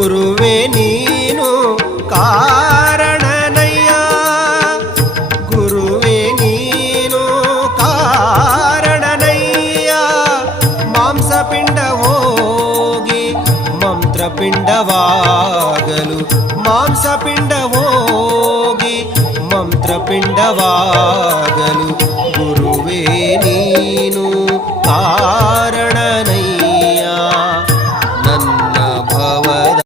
ಗುರುವೇ ನೀನು ಕಾರಣನಯ್ಯ, ಗುರುವೇ ನೀನು ಕಾರಣನಯ್ಯ. ಮಾಂಸಪಿಂಡ ಹೋಗಿ ಮಂತ್ರಪಿಂಡವಾಗಲು, ಮಾಂಸಪಿಂಡ ಹೋಗಿ ಮಂತ್ರಪಿಂಡವಾಗಲು ಗುರುವೇ ನೀನು ಕಾರಣನಯ್ಯ.